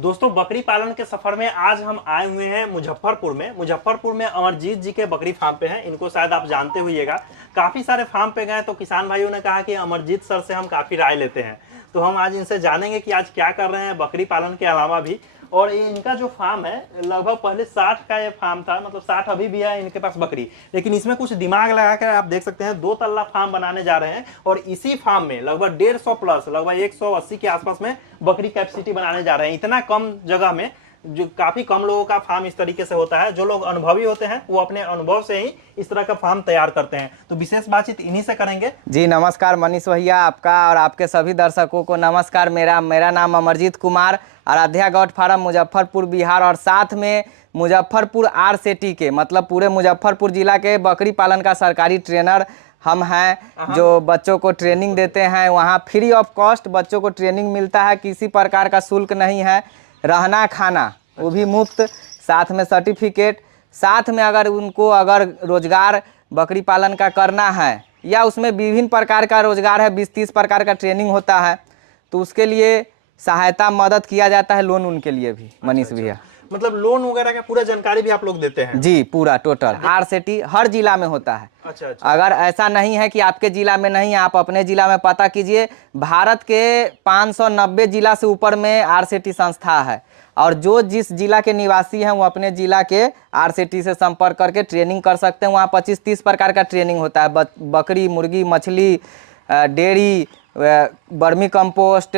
दोस्तों बकरी पालन के सफर में आज हम आए हुए हैं मुजफ्फरपुर में अमरजीत जी के बकरी फार्म पे हैं। इनको शायद आप जानते होइएगा, काफी सारे फार्म पे गए तो किसान भाइयों ने कहा कि अमरजीत सर से हम काफी राय लेते हैं। तो हम आज इनसे जानेंगे कि आज क्या कर रहे हैं बकरी पालन के अलावा भी। और ये इनका जो फार्म है लगभग पहले 60 का ये फार्म था, मतलब 60 अभी भी है इनके पास बकरी, लेकिन इसमें कुछ दिमाग लगा कर आप देख सकते हैं 2 तल्ला फार्म बनाने जा रहे हैं। और इसी फार्म में लगभग 150 प्लस लगभग 180 के आसपास में बकरी कैपेसिटी बनाने जा रहे हैं। इतना कम जगह में, जो काफी कम लोगों का फार्म इस तरीके से होता है। जो लोग अनुभवी होते हैं वो अपने अनुभव से ही इस तरह का फार्म तैयार करते हैं। तो विशेष बातचीत इन्हीं से करेंगे। जी नमस्कार मनीष भैया, आपका और आपके सभी दर्शकों को नमस्कार। मेरा नाम अमरजीत कुमार, आराध्या गौट फार्म मुजफ्फरपुर बिहार, और साथ में मुजफ्फरपुर आरसेटी के मतलब पूरे मुजफ्फरपुर जिला के बकरी पालन का सरकारी ट्रेनर हम हैं, जो बच्चों को ट्रेनिंग देते हैं। वहाँ फ्री ऑफ कॉस्ट बच्चों को ट्रेनिंग मिलता है, किसी प्रकार का शुल्क नहीं है, रहना खाना वो भी मुफ्त, साथ में सर्टिफिकेट, साथ में अगर उनको रोजगार बकरी पालन का करना है या उसमें विभिन्न प्रकार का रोजगार है, 20-30 प्रकार का ट्रेनिंग होता है, तो उसके लिए सहायता मदद किया जाता है, लोन उनके लिए भी। मनीष भैया मतलब लोन वगैरह का पूरा जानकारी भी आप लोग देते हैं? जी पूरा टोटल आरसेटी हर जिला में होता है। अच्छा। अगर ऐसा नहीं है कि आपके जिला में नहीं है, आप अपने जिला में पता कीजिए। भारत के 590 जिला से ऊपर में आरसेटी संस्था है, और जो जिस जिला के निवासी हैं वो अपने जिला के आरसेटी से संपर्क करके ट्रेनिंग कर सकते हैं। वहाँ 25-30 प्रकार का ट्रेनिंग होता है, बकरी, मुर्गी, मछली, डेयरी, वर्मी कंपोस्ट,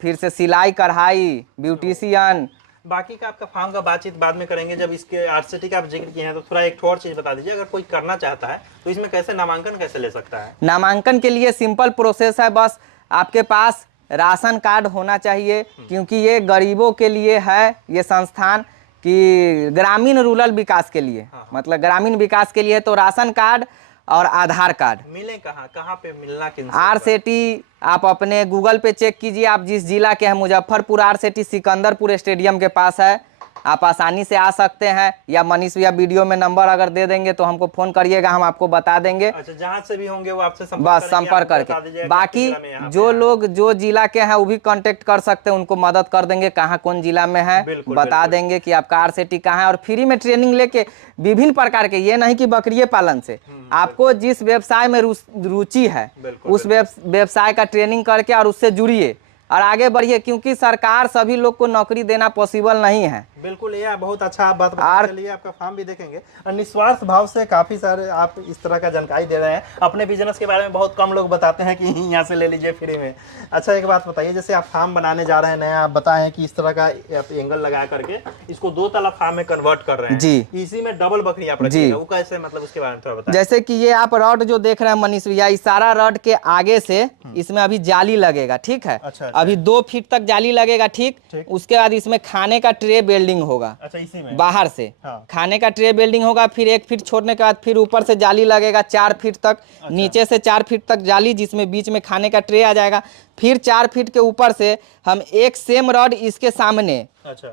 फिर से सिलाई कढ़ाई, ब्यूटिशियन। बाकी का आपका फार्म का बातचीत बाद में करेंगे। जब इसके आरसेटी का आप जिक्र किए हैं तो थोड़ा एक और चीज बता दीजिए, अगर कोई करना चाहता है तो इसमें कैसे नामांकन कैसे ले सकता है? नामांकन के लिए सिंपल प्रोसेस है, बस आपके पास राशन कार्ड होना चाहिए, क्योंकि ये गरीबों के लिए है ये संस्थान, कि ग्रामीण रूरल विकास के लिए, मतलब ग्रामीण विकास के लिए। तो राशन कार्ड और आधार कार्ड मिले कहाँ पे मिलना? किन आरसेटी आप अपने गूगल पे चेक कीजिए, आप जिस जिला के हैं। मुजफ्फरपुर आरसेटी सिकंदरपुर स्टेडियम के पास है, आप आसानी से आ सकते हैं। या मनीष भैया वीडियो में नंबर अगर दे देंगे तो हमको फोन करिएगा, हम आपको बता देंगे। अच्छा, जहाँ से भी होंगे वो आपसे बस संपर्क करके। बाकी जो लोग जो जिला के हैं वो भी कांटेक्ट कर सकते हैं, उनको मदद कर देंगे, कहाँ कौन जिला में है बता देंगे कि आपका आरसेटी कहाँ है। और फ्री में ट्रेनिंग लेके विभिन्न प्रकार के, ये नहीं कि बकरी पालन से, आपको जिस व्यवसाय में रुचि है उस व्यवसाय का ट्रेनिंग करके और उससे जुड़िए और आगे बढ़िए, क्योंकि सरकार सभी लोग को नौकरी देना पॉसिबल नहीं है। बिल्कुल, ये बहुत अच्छा आप बात बता। चलिए आपका फार्म भी देखेंगे। और निस्वार्थ भाव से काफी सारे आप इस तरह का जानकारी दे रहे हैं। अपने बिजनेस के बारे में बहुत कम लोग बताते हैं कि यहाँ से ले लीजिए फ्री में। अच्छा, एक बात बताइए, जैसे आप फार्म बनाने जा रहे हैं नया, आप बताएं कि इस तरह का आप एंगल लगा करके इसको 2 तल्ला फार्म में कन्वर्ट कर रहे हैं जी, इसी में डबल बकरी आप रखिएगा, वो कैसे, मतलब उसके बारे में थोड़ा बताएं। जैसे कि ये आप रॉड जो देख रहे हैं मनीष भैया, इस सारा रॉड के आगे से इसमें अभी जाली लगेगा, ठीक है? अच्छा। अभी 2 फीट तक जाली लगेगा, ठीक। उसके बाद इसमें खाने का ट्रे बिल्डिंग होगा। अच्छा, इसी में बाहर से खाने का ट्रे बिल्डिंग होगा, फिर 1 फीट छोड़ने के बाद फिर ऊपर से जाली लगेगा 4 फीट तक। अच्छा। नीचे से 4 फीट तक जाली, जिसमें बीच में खाने का ट्रे आ जाएगा। फिर 4 फीट के ऊपर से हम एक सेम रॉड इसके सामने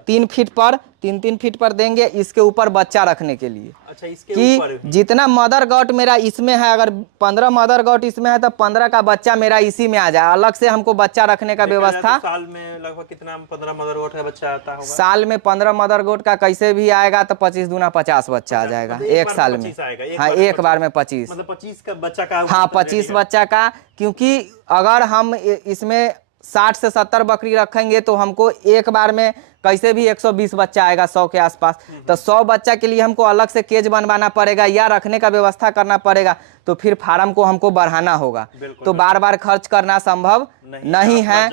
3 फीट पर 3-3 फीट पर देंगे, इसके ऊपर बच्चा रखने के लिए। अच्छा, इसके कि ऊपर जितना मदर गॉट मेरा इसमें है, अगर 15 मदर गॉट इसमें है तो 15 का बच्चा मेरा इसी में आ जाए। अलग से हमको बच्चा रखने का व्यवस्था। साल में लगभग कितना 15 मदर गोट का बच्चा आता होगा? साल में 15 मदर गोट का कैसे भी आएगा तो 25 दूना 50 बच्चा आ जाएगा एक साल में। हाँ, एक बार में 25, मतलब 25 का बच्चा का। हाँ, 25 बच्चा का। क्योंकि अगर हम इसमें 60 से 70 बकरी रखेंगे तो हमको एक बार में कैसे भी 120 बच्चा आएगा, 100 के आसपास। तो 100 बच्चा के लिए हमको अलग से केज बनवाना पड़ेगा या रखने का व्यवस्था करना पड़ेगा, तो फिर फार्म को हमको बढ़ाना होगा। तो बार बार खर्च करना संभव नहीं है।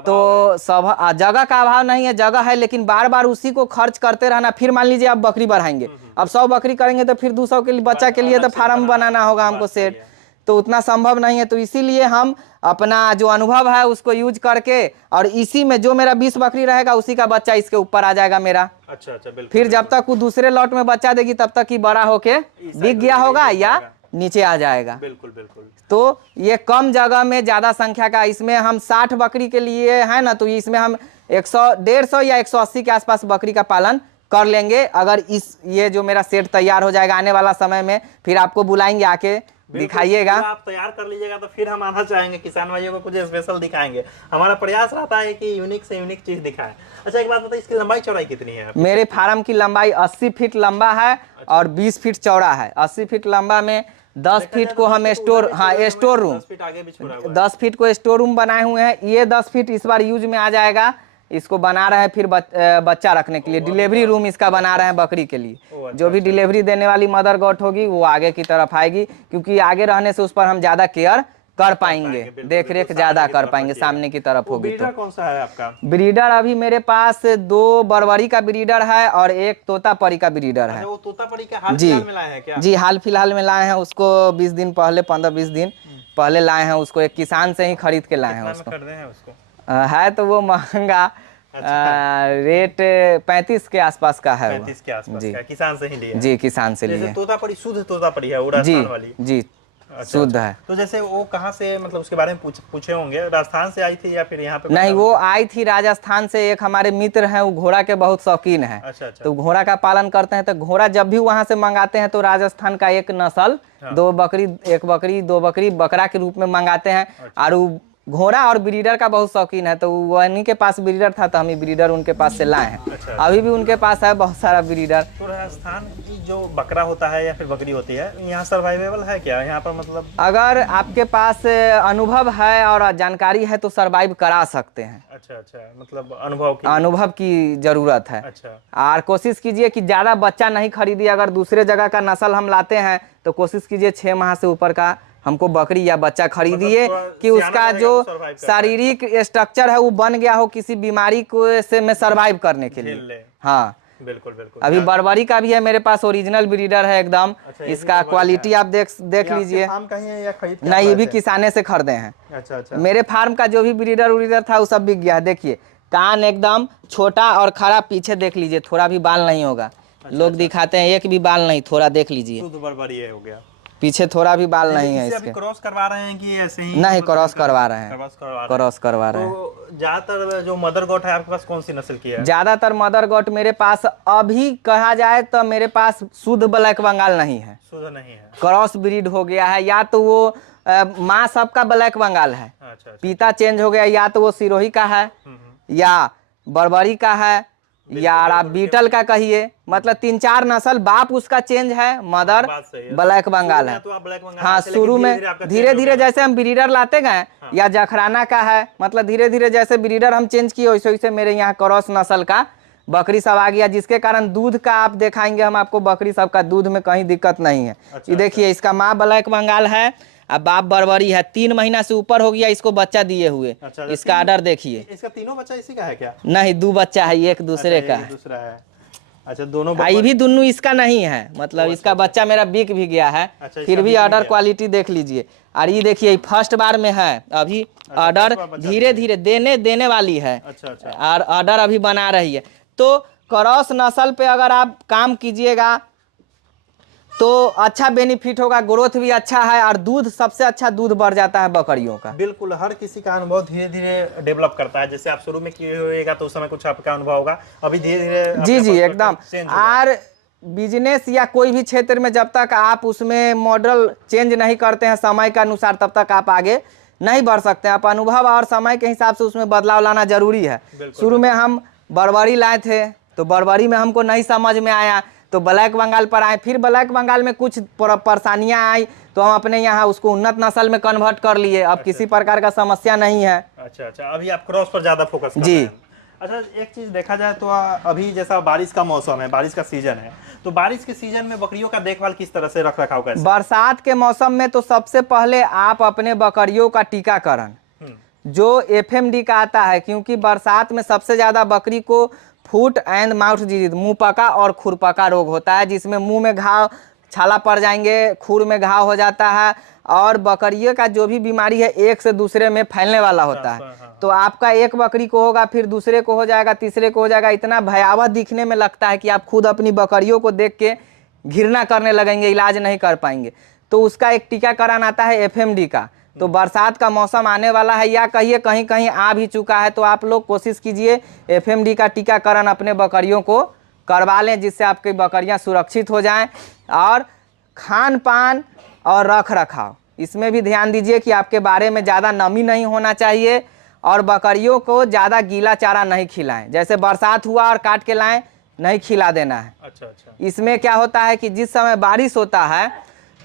तो सब जगह का अभाव नहीं है, जगह है, लेकिन बार बार उसी को खर्च करते रहना। फिर मान लीजिए आप बकरी बढ़ाएंगे, अब 100 बकरी करेंगे तो फिर 200 के लिए बच्चा के लिए तो फार्म बनाना होगा हमको सेट, तो उतना संभव नहीं है। तो इसीलिए हम अपना जो अनुभव है उसको यूज करके, और इसी में जो मेरा 20 बकरी रहेगा उसी का बच्चा इसके ऊपर आ जाएगा मेरा। अच्छा, बिल्कुल। फिर जब तक वो दूसरे लॉट में बच्चा देगी तब तक ही बड़ा होके बिक गया होगा या नीचे आ जाएगा। बिल्कुल बिल्कुल। तो ये कम जगह में ज्यादा संख्या का, इसमें हम 60 बकरी के लिए है ना, तो इसमें हम 150 या 180 के आसपास बकरी का पालन कर लेंगे। अगर ये जो मेरा सेट तैयार हो जाएगा आने वाला समय में, फिर आपको बुलाएंगे, आके दिखाइएगा। आप तैयार कर लीजिएगा तो फिर हम आना चाहेंगे, किसान भाइयों को कुछ स्पेशल दिखाएंगे। हमारा प्रयास रहता है कि यूनिक से यूनिक चीज दिखाएं। अच्छा एक बात बताइए, इसकी लंबाई चौड़ाई कितनी है? मेरे फार्म की लंबाई 80 फीट लंबा है और 20 फीट चौड़ा है। 80 फीट लंबा में 10 फीट को हम स्टोर, हाँ स्टोर रूम, 10 फीट आगे भी छोड़ा हुआ है। 10 फीट को स्टोर रूम बनाए हुए हैं। ये 10 फीट इस बार यूज में आ जाएगा, इसको बना रहे हैं फिर बच्चा रखने के लिए। डिलीवरी रूम इसका बना रहे हैं बकरी के लिए। जो भी डिलीवरी देने वाली मदर गॉट होगी वो आगे की तरफ आएगी, क्योंकि आगे रहने से उस पर हम ज्यादा केयर कर पाएंगे, देख रेख ज्यादा कर पाएंगे। सामने की तरफ होगी तो। ब्रीडर कौन सा है आपका? ब्रीडर अभी मेरे पास 2 बरबरी का ब्रीडर है और एक तोतापरी का ब्रीडर है। वो तोतापरी का हाल जी फिलहाल में लाए हैं क्या? जी, हाल फिलहाल में लाए हैं उसको। 20 दिन पहले, 15-20 दिन पहले लाए हैं उसको। एक किसान से ही खरीद के लाए हैं उसको। खरीदे हैं उसको? है तो वो महंगा, रेट 35 के आसपास का है। 35 के आसपास जी का, किसान से ही लिया है। जी, किसान से जैसे लिए। तोतापरी शुद्ध तोतापरी है वो, जी राजस्थान वाली? जी, शुद्ध है। तो जैसे वो कहाँ से, मतलब उसके बारे में पूछे होंगे, राजस्थान से आई थी या फिर यहाँ पे? नहीं, वो आई थी राजस्थान से। एक हमारे मित्र हैं, वो घोड़ा के बहुत शौकीन है। अच्छा। तो घोड़ा का पालन करते हैं, तो घोड़ा जब भी वहां से मंगाते हैं तो राजस्थान का एक नस्ल, 2 बकरी, 1 बकरी, 2 बकरी बकरा के रूप में मंगाते हैं। और वो घोड़ा और ब्रीडर का बहुत शौकीन है, तो वहीं के पास ब्रीडर था तो हम ब्रीडर उनके पास से लाए हैं। अच्छा। अभी भी उनके पास है बहुत सारा ब्रीडर। तो राजस्थान की जो बकरा होता है या फिर बकरी होती है, यहाँ सर्वाइवेबल है क्या यहाँ पर? मतलब अगर आपके पास अनुभव है और जानकारी है तो सरवाइव करा सकते हैं। अच्छा, मतलब अनुभव की जरूरत है। अच्छा। और कोशिश कीजिए कि ज्यादा बच्चा नहीं खरीदिए। अगर दूसरे जगह का नस्ल हम लाते हैं तो कोशिश कीजिए 6 माह से ऊपर का हमको बकरी या बच्चा खरीदिए, कि उसका जो शारीरिक स्ट्रक्चर है वो बन गया हो किसी बीमारी को से में सरवाइव करने के लिए। हाँ बिल्कुल। अभी बरबरी का भी है मेरे पास, ओरिजिनल ब्रीडर है एकदम। इसका क्वालिटी आप देख लीजिए। नहीं, ये भी किसाने से खरीदे हैं। अच्छा। मेरे फार्म का जो भी ब्रीडर था वो सब बिक गया है। देखिए कान एकदम छोटा और खराब, पीछे देख लीजिए थोड़ा भी बाल नहीं होगा। लोग दिखाते हैं एक भी बाल नहीं, थोड़ा देख लीजिए बरबरी हो गया, पीछे थोड़ा भी बाल नहीं है इसके। इसके। क्रॉस करवा रहे हैं कि ऐसे ही? नहीं, क्रॉस करवा रहे हैं। क्रॉस करवा रहे हैं। तो ज्यादातर जो मदर गॉट है आपके पास कौन सी नस्ल की है? ज्यादातर मदर गॉट मेरे पास अभी कहा जाए तो मेरे पास शुद्ध ब्लैक बंगाल नहीं है, शुद्ध नहीं है, क्रॉस ब्रीड हो गया है। या तो वो माँ सबका ब्लैक बंगाल है, अच्छा। पिता चेंज हो गया, या तो वो सिरोही का है या बरबरी का है, या आप बीटल का कहिए। मतलब 3-4 नस्ल, बाप उसका चेंज है, मदर ब्लैक बंगाल है। हाँ, शुरू में धीरे धीरे जैसे हम ब्रीडर लाते गए, या जखराना का है, मतलब धीरे धीरे जैसे ब्रीडर हम चेंज किए वैसे वैसे मेरे यहाँ क्रॉस नस्ल का बकरी सब आ गया, जिसके कारण दूध का आप दिखाएंगे हम आपको, बकरी सब का दूध में कहीं दिक्कत नहीं है। ये देखिए इसका माँ ब्लैक बंगाल है, अब बाप बरबरी है। 3 महीना से ऊपर हो गया इसको बच्चा दिए हुए। इसका आर्डर देखिए। इसका तीनों बच्चा इसी का है क्या? नहीं, 2 बच्चा है, एक दूसरे का है। दूसरा है। अच्छा, दोनों ये भी दोनों इसका नहीं है, मतलब इसका बच्चा मेरा बिक भी गया है। फिर भी ऑर्डर क्वालिटी देख लीजिए। और ये देखिए फर्स्ट बार में है अभी, ऑर्डर धीरे धीरे देने वाली है। और ऑर्डर अभी बना रही है। तो क्रॉस नस्ल पे अगर आप काम कीजिएगा तो अच्छा बेनिफिट होगा, ग्रोथ भी अच्छा है और दूध, सबसे अच्छा दूध बढ़ जाता है बकरियों का। बिल्कुल, हर किसी का अनुभव धीरे धीरे डेवलप करता है। जैसे आप शुरू में किए होगा तो उस समय कुछ आपका अनुभव होगा, अभी धीरे धीरे जी एकदम। और बिजनेस या कोई भी क्षेत्र में जब तक आप उसमें मॉडल चेंज नहीं करते हैं समय के अनुसार, तब तक आप आगे नहीं बढ़ सकते। आप अनुभव और समय के हिसाब से उसमें बदलाव लाना जरूरी है। शुरू में हम बरबरी लाए थे तो बरबरी में हमको नहीं समझ में आया तो ब्लैक बंगाल पर आए, फिर ब्लैक बंगाल में कुछ परेशानियां आई तो हम अपने यहाँ उसको उन्नत नस्ल में कन्वर्ट कर लिए। अब किसी प्रकार का समस्या नहीं है। अच्छा, अभी आप क्रॉस पर ज्यादा फोकस कर रहे हैं। अच्छा, एक चीज देखा जाए तो अभी जैसा बारिश का मौसम है, बारिश का सीजन है, तो बारिश के सीजन में बकरियों का देखभाल किस तरह से रख रखाव कैसे? बरसात के मौसम में तो सबसे पहले आप अपने बकरियों का टीकाकरण जो FMD का आता है, क्योंकि बरसात में सबसे ज्यादा बकरी को फुट एंड माउथ डिजीज, मुंह पका और खुरपका रोग होता है, जिसमें मुंह में घाव, छाला पड़ जाएंगे, खुर में घाव हो जाता है। और बकरियों का जो भी बीमारी है एक से दूसरे में फैलने वाला होता है। तो आपका एक बकरी को होगा, फिर दूसरे को हो जाएगा, तीसरे को हो जाएगा। इतना भयावह दिखने में लगता है कि आप खुद अपनी बकरियों को देख के घृणा करने लगेंगे, इलाज नहीं कर पाएंगे। तो उसका एक टीकाकरण आता है FMD का। तो बरसात का मौसम आने वाला है, या कहिए कहीं कहीं आ भी चुका है, तो आप लोग कोशिश कीजिए FMD का टीकाकरण अपने बकरियों को करवा लें, जिससे आपकी बकरियां सुरक्षित हो जाएं। और खान पान और रख रखाव, इसमें भी ध्यान दीजिए कि आपके बारे में ज़्यादा नमी नहीं होना चाहिए और बकरियों को ज़्यादा गीला चारा नहीं खिलाएं। जैसे बरसात हुआ और काट के लाएं, नहीं खिला देना है। अच्छा अच्छा। इसमें क्या होता है कि जिस समय बारिश होता है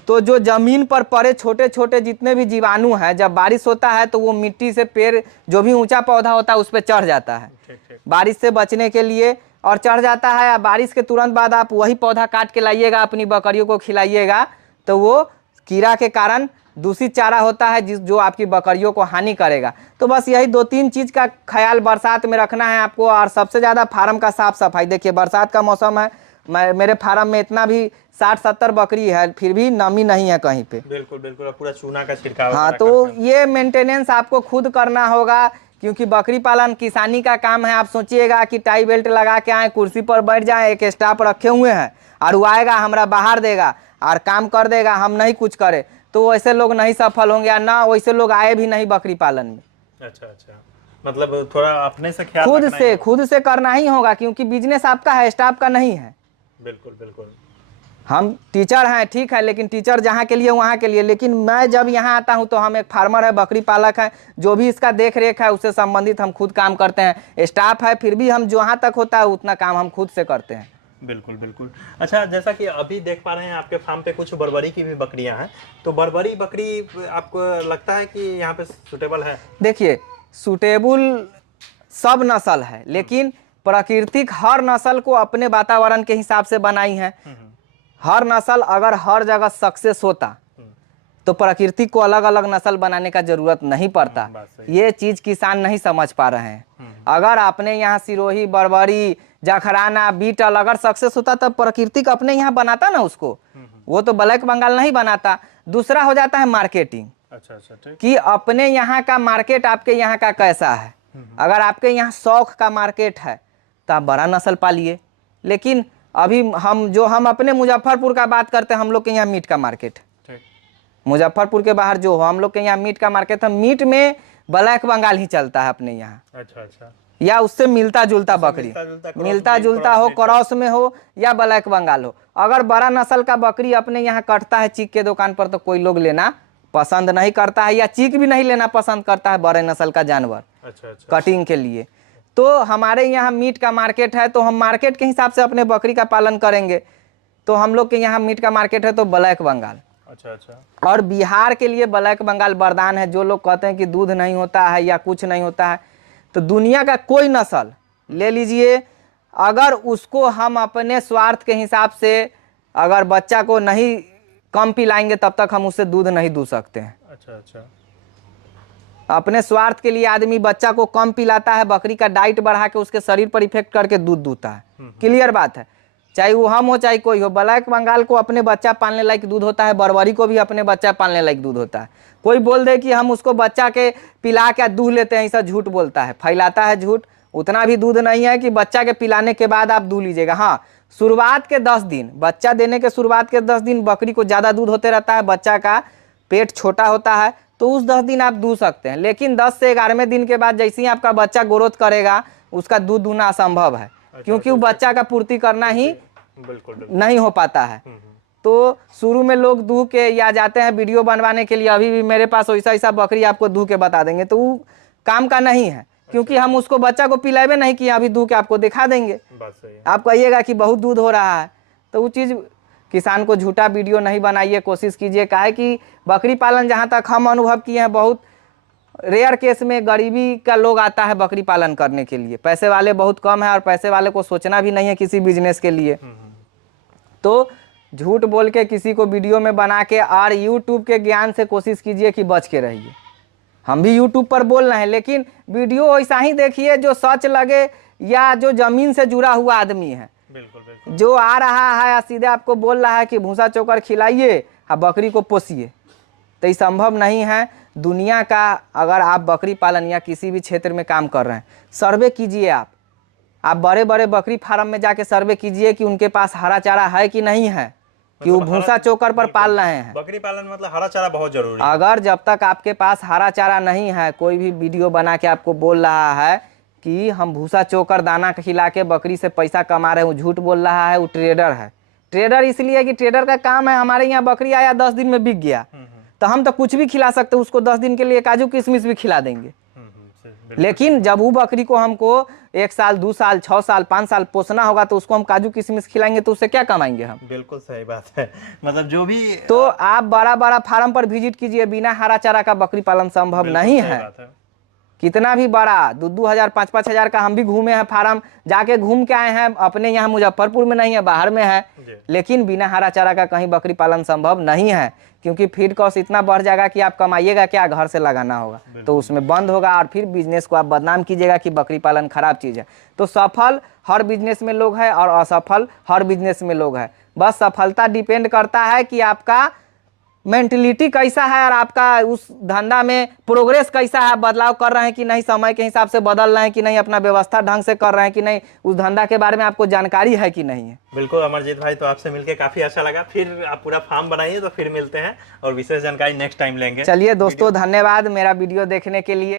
तो जो ज़मीन पर पड़े छोटे छोटे जितने भी जीवाणु हैं, जब बारिश होता है तो वो मिट्टी से पेड़ जो भी ऊंचा पौधा होता है उस पर चढ़ जाता है ठीक ठीक। बारिश से बचने के लिए, और चढ़ जाता है। या बारिश के तुरंत बाद आप वही पौधा काट के लाइएगा, अपनी बकरियों को खिलाइएगा, तो वो कीड़ा के कारण दूषित चारा होता है जो आपकी बकरियों को हानि करेगा। तो बस यही 2-3 चीज़ का ख्याल बरसात में रखना है आपको। और सबसे ज़्यादा फार्म का साफ सफाई, देखिए बरसात का मौसम है, मेरे फार्म में इतना भी 60-70 बकरी है, फिर भी नमी नहीं है कहीं पे। बिल्कुल बिल्कुल, पूरा चूना का छिड़काव। हाँ, तो ये मेंटेनेंस आपको खुद करना होगा, क्योंकि बकरी पालन किसानी का काम है। आप सोचिएगा कि टाई बेल्ट लगा के आए, कुर्सी पर बैठ जाए, एक स्टाफ रखे हुए हैं और वो आएगा हमारा बाहर देगा और काम कर देगा, हम नहीं कुछ करें, तो वैसे लोग नहीं सफल होंगे, या ना वैसे लोग आए भी नहीं बकरी पालन में। अच्छा अच्छा, मतलब थोड़ा अपने से ख्याल खुद से करना ही होगा, क्योंकि बिजनेस आपका है, स्टाफ का नहीं है। बिल्कुल बिल्कुल। हम टीचर हैं, ठीक है, लेकिन टीचर जहाँ के लिए वहाँ के लिए, लेकिन मैं जब यहाँ आता हूँ तो हम एक फार्मर है, बकरी पालक है, जो भी इसका देख रेख है उससे संबंधित हम खुद काम करते हैं। स्टाफ है, फिर भी हम जहाँ तक होता है उतना काम हम खुद से करते हैं। बिल्कुल बिल्कुल। अच्छा, जैसा कि अभी देख पा रहे हैं आपके फार्म पे कुछ बर्बरी की भी बकरियां हैं, तो बर्बरी बकरी आपको लगता है कि यहाँ पे सूटेबल है? देखिए, सूटेबल सब नस्ल है, लेकिन प्राकृतिक हर नस्ल को अपने वातावरण के हिसाब से बनाई है। हर नस्ल अगर हर जगह सक्सेस होता तो प्रकृति को अलग अलग नस्ल बनाने का जरूरत नहीं पड़ता। ये चीज किसान नहीं समझ पा रहे हैं। अगर आपने यहाँ सिरोही, बर्बरी, जखराना, बीटल अगर सक्सेस होता तब प्राकृतिक अपने यहाँ बनाता ना उसको, वो तो ब्लैक बंगाल नहीं बनाता। दूसरा हो जाता है मार्केटिंग। अच्छा अच्छा, ठीक। कि अपने यहाँ का मार्केट आपके यहाँ का कैसा है। अगर आपके यहाँ शौक का मार्केट है तो आप बड़ा नस्ल पालिए, लेकिन अभी हम अपने मुजफ्फरपुर का बात करते हैं, हम लोग के यहाँ मीट का मार्केट है। मुजफ्फरपुर के बाहर जो हम लोग के यहाँ मीट का मार्केट है, मीट में ब्लैक बंगाल ही चलता है अपने यहाँ। अच्छा अच्छा, या उससे मिलता जुलता बकरी, मिलता जुलता हो, क्रॉस में हो या ब्लैक बंगाल हो। अगर बड़ा नस्ल का बकरी अपने यहाँ कटता है चीक के दुकान पर तो कोई लोग लेना पसंद नहीं करता है, या चीक भी नहीं लेना पसंद करता है बड़े नस्ल का जानवर। अच्छा अच्छा, कटिंग के लिए। तो हमारे यहाँ मीट का मार्केट है, तो हम मार्केट के हिसाब से अपने बकरी का पालन करेंगे। तो हम लोग के यहाँ मीट का मार्केट है तो ब्लैक बंगाल। अच्छा अच्छा, और बिहार के लिए ब्लैक बंगाल वरदान है। जो लोग कहते हैं कि दूध नहीं होता है या कुछ नहीं होता है, तो दुनिया का कोई नस्ल ले लीजिए, अगर उसको हम अपने स्वार्थ के हिसाब से अगर बच्चा को नहीं कम पिलाएंगे तब तक हम उससे दूध नहीं दूध सकते हैं। अच्छा अच्छा, अपने स्वार्थ के लिए आदमी बच्चा को कम पिलाता है, बकरी का डाइट बढ़ा के उसके शरीर पर इफेक्ट करके दूध दूता है। क्लियर बात है, चाहे वो हम हो चाहे कोई हो। ब्लैक बंगाल को अपने बच्चा पालने लायक दूध होता है, बर्बरी को भी अपने बच्चा पालने लायक दूध होता है। कोई बोल दे कि हम उसको बच्चा के पिला के दूध लेते हैं, ऐसा झूठ बोलता है, फैलाता है झूठ। उतना भी दूध नहीं है कि बच्चा के पिलाने के बाद आप दूध लीजिएगा। हाँ, शुरुआत के 10 दिन, बच्चा देने के शुरुआत के 10 दिन बकरी को ज़्यादा दूध होते रहता है, बच्चा का पेट छोटा होता है, तो उस 10 दिन आप दूध सकते हैं। लेकिन 10 से 11वें दिन के बाद जैसे ही आपका बच्चा ग्रोथ करेगा, उसका दूध दूहना असंभव है, क्योंकि वो बच्चा का पूर्ति करना ही बिल्कुल नहीं हो पाता है। तो शुरू में लोग दूह के या जाते हैं वीडियो बनवाने के लिए, अभी भी मेरे पास ऐसा ऐसा बकरी आपको दूह के बता देंगे, तो वो काम का नहीं है, क्योंकि हम उसको बच्चा को पिलावे नहीं किया, अभी दूह के आपको दिखा देंगे। बात सही है। आप कहिएगा कि बहुत दूध हो रहा है, तो वो चीज़ किसान को झूठा वीडियो नहीं बनाइए, कोशिश कीजिए। काहे कि बकरी पालन जहाँ तक हम अनुभव किए हैं, बहुत रेयर केस में गरीबी का लोग आता है बकरी पालन करने के लिए, पैसे वाले बहुत कम है, और पैसे वाले को सोचना भी नहीं है किसी बिजनेस के लिए। तो झूठ बोल के किसी को वीडियो में बना के और यूट्यूब के ज्ञान से कोशिश कीजिए कि बच के रहिए। हम भी यूट्यूब पर बोल रहे हैं, लेकिन वीडियो ऐसा ही देखिए जो सच लगे, या जो जमीन से जुड़ा हुआ आदमी है। बिल्कुल बिल्कुल, जो आ रहा है या सीधे आपको बोल रहा है कि भूसा चोकर खिलाइए और बकरी को पोसिए, तो ये संभव नहीं है। दुनिया का अगर आप बकरी पालन या किसी भी क्षेत्र में काम कर रहे हैं, सर्वे कीजिए। आप बड़े बड़े बकरी फार्म में जाके सर्वे कीजिए कि उनके पास हरा चारा है कि नहीं है, कि वो भूसा चोकर पर पाल रहे हैं। बकरी पालन मतलब हरा चारा बहुत जरूरी है। अगर जब तक आपके पास हरा चारा नहीं है, कोई भी वीडियो बना के आपको बोल रहा है कि हम भूसा चोकर दाना खिला के बकरी से पैसा कमा रहे हैं, वो झूठ बोल रहा है, वो ट्रेडर है। ट्रेडर इसलिए कि ट्रेडर का काम है, हमारे यहाँ बकरी आया 10 दिन में बिक गया, तो हम तो कुछ भी खिला सकते, उसको 10 दिन के लिए काजू किशमिश भी खिला देंगे। लेकिन जब वो बकरी को हमको 1 साल 2 साल 6 साल 5 साल पोसना होगा तो उसको हम काजू किशमिश खिलाएंगे तो उससे क्या कमाएंगे हम? बिल्कुल सही बात है। मतलब जो भी तो आप बड़ा बड़ा फार्म पर विजिट कीजिए, बिना हरा चारा का बकरी पालन संभव नहीं है। कितना भी बड़ा 2-2 हजार 5-5 हजार का हम भी घूमे हैं फार्म, जाके घूम के आए हैं। अपने यहाँ मुजफ्फरपुर में नहीं है, बाहर में है, लेकिन बिना हरा चारा का कहीं बकरी पालन संभव नहीं है, क्योंकि फीड कॉस्ट इतना बढ़ जाएगा कि आप कमाइएगा क्या, घर से लगाना होगा तो उसमें बंद होगा, और फिर बिजनेस को आप बदनाम कीजिएगा कि बकरी पालन खराब चीज़ है। तो सफल हर बिजनेस में लोग हैं और असफल हर बिजनेस में लोग हैं। बस सफलता डिपेंड करता है कि आपका मेंटलिटी कैसा है और आपका उस धंधा में प्रोग्रेस कैसा है, बदलाव कर रहे हैं कि नहीं, समय के हिसाब से बदल रहे हैं कि नहीं, अपना व्यवस्था ढंग से कर रहे हैं कि नहीं, उस धंधा के बारे में आपको जानकारी है कि नहीं है। बिल्कुल अमरजीत भाई, तो आपसे मिलकर काफी अच्छा लगा। फिर आप पूरा फार्म बनाइए तो फिर मिलते हैं और विशेष जानकारी नेक्स्ट टाइम लेंगे। चलिए दोस्तों, धन्यवाद मेरा वीडियो देखने के लिए।